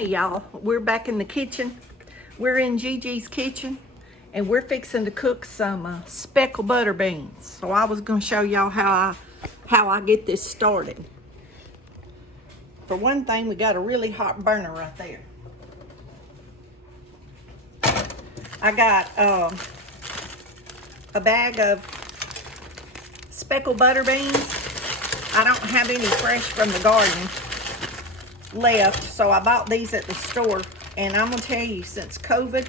Hey y'all, we're back in the kitchen. We're in Gigi's kitchen and we're fixing to cook some speckled butter beans. So I was gonna show y'all how I get this started. For one thing, we got a really hot burner right there. I got a bag of speckled butter beans. I don't have any fresh from the garden left, so I bought these at the store. And I'm gonna tell you, since COVID,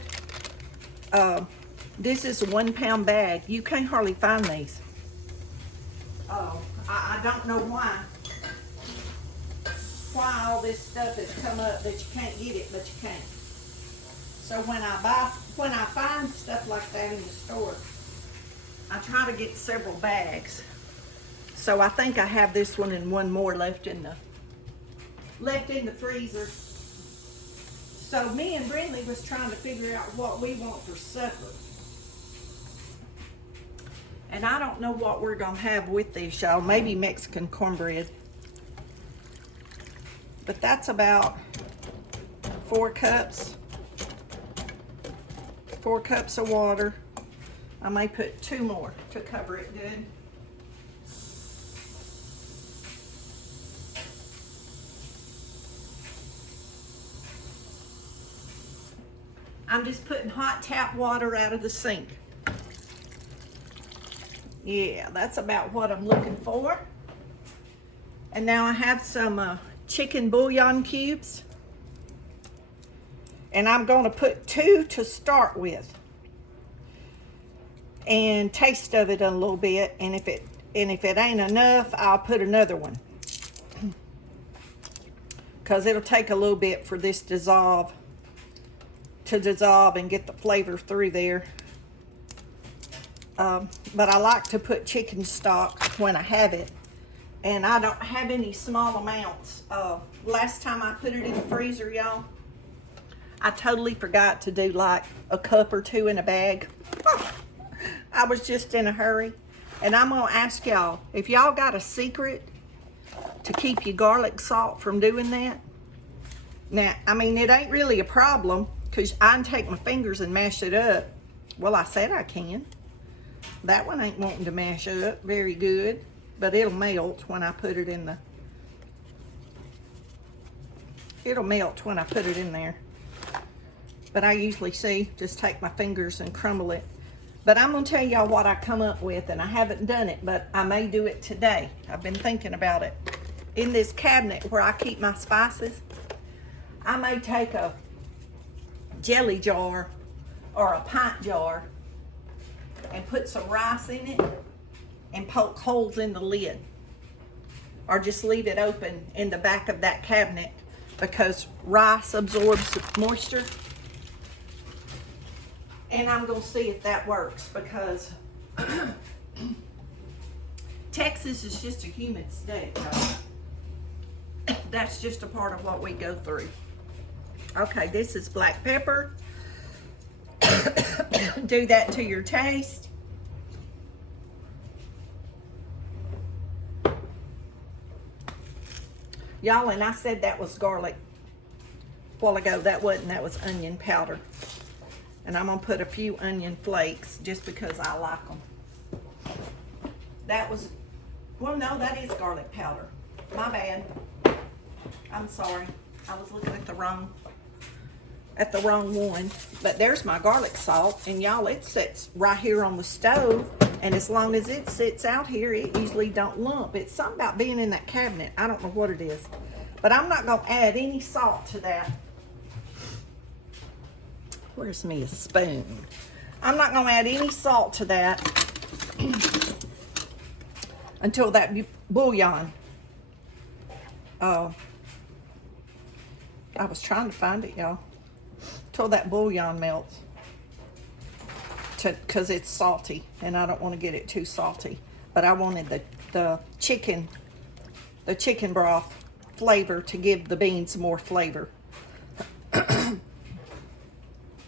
this is a 1 pound bag. You can't hardly find these. I don't know why all this stuff has come up that you can't get it, but you can't. So when I find stuff like that in the store, I try to get several bags. So I think I have this one and one more left in the freezer. So me and Brindley was trying to figure out what we want for supper. And I don't know what we're gonna have with this, y'all. Maybe Mexican cornbread. But that's about 4 cups. 4 cups of water. I may put 2 more to cover it good. I'm just putting hot tap water out of the sink. Yeah, that's about what I'm looking for. And now I have some chicken bouillon cubes. And I'm gonna put 2 to start with. And taste of it a little bit. And if it ain't enough, I'll put another one. Because it'll take a little bit for this to dissolve and get the flavor through there. But I like to put chicken stock when I have it. And I don't have any small amounts. Last time I put it in the freezer, y'all, I totally forgot to do like a cup or 2 in a bag. I was just in a hurry. And I'm gonna ask y'all, if y'all got a secret to keep your garlic salt from doing that. Now, I mean, it ain't really a problem because I can take my fingers and mash it up. Well, I said I can. That one ain't wanting to mash up very good, but it'll melt when I put it in the, it'll melt when I put it in there. But I usually just take my fingers and crumble it. But I'm gonna tell y'all what I come up with, and I haven't done it, but I may do it today. I've been thinking about it. In this cabinet where I keep my spices, I may take a jelly jar or a pint jar and put some rice in it and poke holes in the lid, or just leave it open in the back of that cabinet because rice absorbs moisture. And I'm gonna see if that works because Texas is just a humid state, y'all. That's just a part of what we go through. Okay, this is black pepper. Do that to your taste. Y'all, and I said that was garlic a while ago. That wasn't, that was onion powder. And I'm gonna put a few onion flakes just because I like them. That was, well, no, that is garlic powder. My bad. I'm sorry. I was looking at the wrong one. But there's my garlic salt, and y'all, it sits right here on the stove, and as long as it sits out here, it usually don't lump. It's something about being in that cabinet. I don't know what it is, but I'm not gonna add any salt to that. Where's me a spoon? I'm not gonna add any salt to that until that bouillon. I was trying to find it, y'all. Till that bouillon melts. Because it's salty, and I don't want to get it too salty. But I wanted the chicken broth flavor to give the beans more flavor.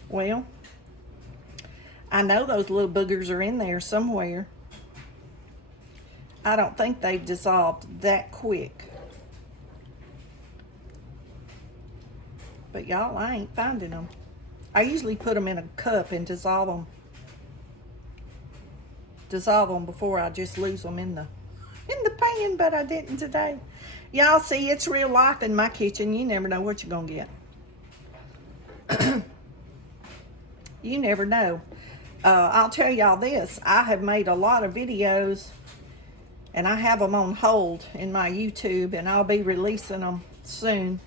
Well, I know those little boogers are in there somewhere. I don't think they've dissolved that quick. But y'all, I ain't finding them. I usually put them in a cup and dissolve them before I just lose them in the pan, but I didn't today. Y'all see, it's real life in my kitchen. You never know what you're gonna get. You never know. I'll tell y'all this, I have made a lot of videos and I have them on hold in my YouTube, and I'll be releasing them soon.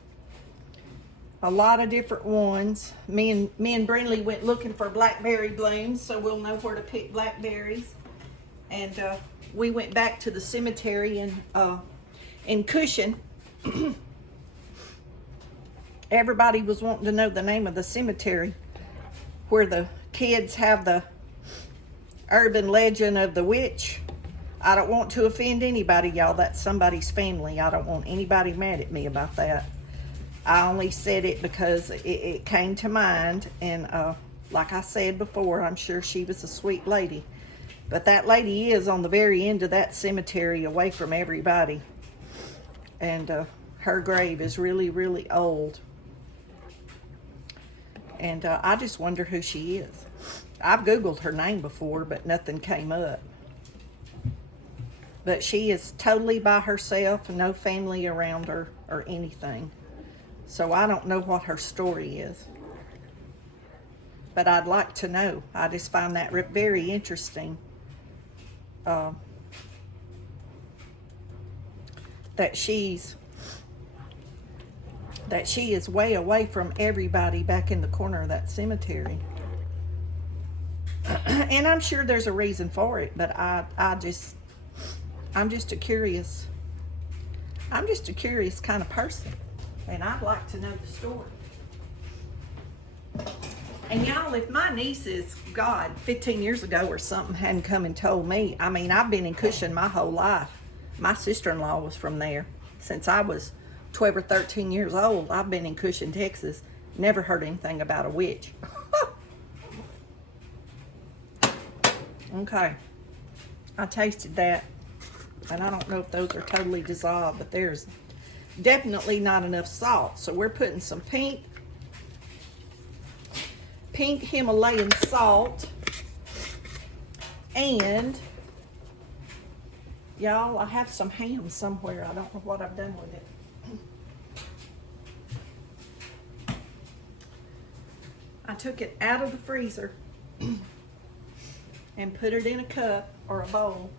A lot of different ones. Me and Brindley went looking for blackberry blooms, so we'll know where to pick blackberries. And we went back to the cemetery in Cushion. Everybody was wanting to know the name of the cemetery where the kids have the urban legend of the witch. I don't want to offend anybody, y'all. That's somebody's family. I don't want anybody mad at me about that. I only said it because it came to mind, and like I said before, I'm sure she was a sweet lady. But that lady is on the very end of that cemetery, away from everybody. And her grave is really, really old. And I just wonder who she is. I've Googled her name before, but nothing came up. But she is totally by herself, no family around her or anything. So I don't know what her story is. But I'd like to know. I just find that very interesting. That she is way away from everybody back in the corner of that cemetery. And I'm sure there's a reason for it, but I'm just a curious kind of person, and I'd like to know the story. And y'all, if my nieces, God, 15 years ago or something hadn't come and told me, I mean, I've been in Cushion my whole life. My sister-in-law was from there. Since I was 12 or 13 years old, I've been in Cushion, Texas. Never heard anything about a witch. Okay. I tasted that, and I don't know if those are totally dissolved, but there's definitely not enough salt. So we're putting some pink Himalayan salt, and y'all, I have some ham somewhere. I don't know what I've done with it. I took it out of the freezer and put it in a cup or a bowl.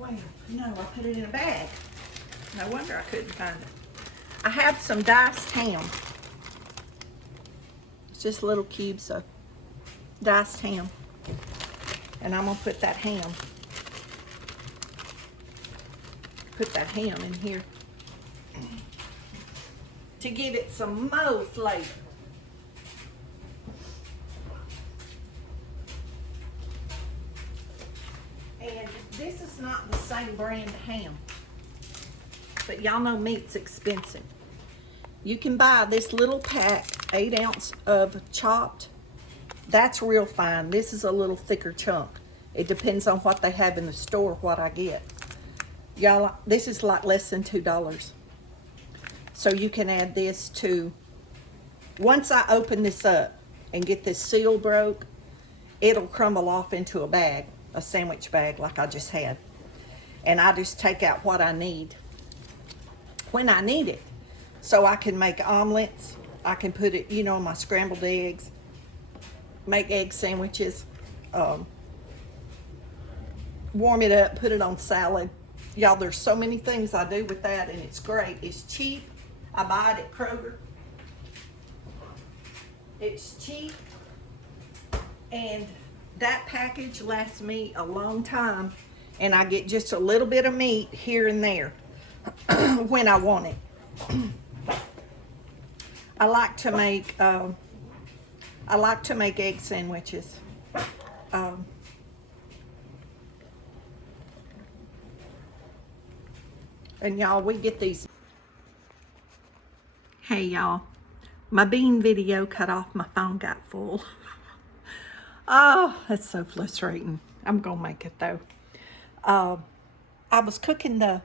Wait, no, I put it in a bag. No wonder I couldn't find it. I have some diced ham. It's just little cubes of diced ham. And I'm gonna put that ham in here to give it some more flavor. And this is not the same brand ham, but y'all know meat's expensive. You can buy this little pack, 8 ounce of chopped. That's real fine. This is a little thicker chunk. It depends on what they have in the store, what I get. Y'all, this is like less than $2. So you can add this to, once I open this up and get this seal broke, it'll crumble off into a bag, a sandwich bag like I just had. And I just take out what I need when I need it. So I can make omelets. I can put it, on my scrambled eggs, make egg sandwiches, warm it up, put it on salad. Y'all, there's so many things I do with that, and it's great. It's cheap. I buy it at Kroger. It's cheap, and that package lasts me a long time, and I get just a little bit of meat here and there when I want it. I like to make egg sandwiches. And y'all, we get these. Hey y'all, my bean video cut off, my phone got full. Oh, that's so frustrating. I'm gonna make it though. I was cooking the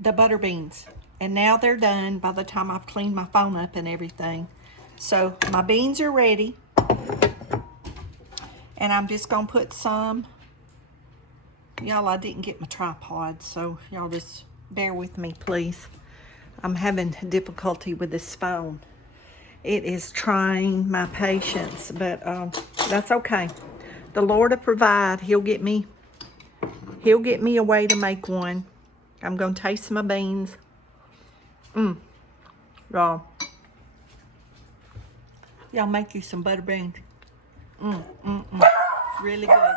butter beans, and now they're done by the time I've cleaned my phone up and everything. So my beans are ready, and I'm just gonna put some. Y'all, I didn't get my tripod, so y'all just bear with me, please. I'm having difficulty with this phone. It is trying my patience, but that's okay. The Lord will provide. He'll get me a way to make one. I'm gonna taste my beans. Y'all. Y'all make you some butter beans. Really good.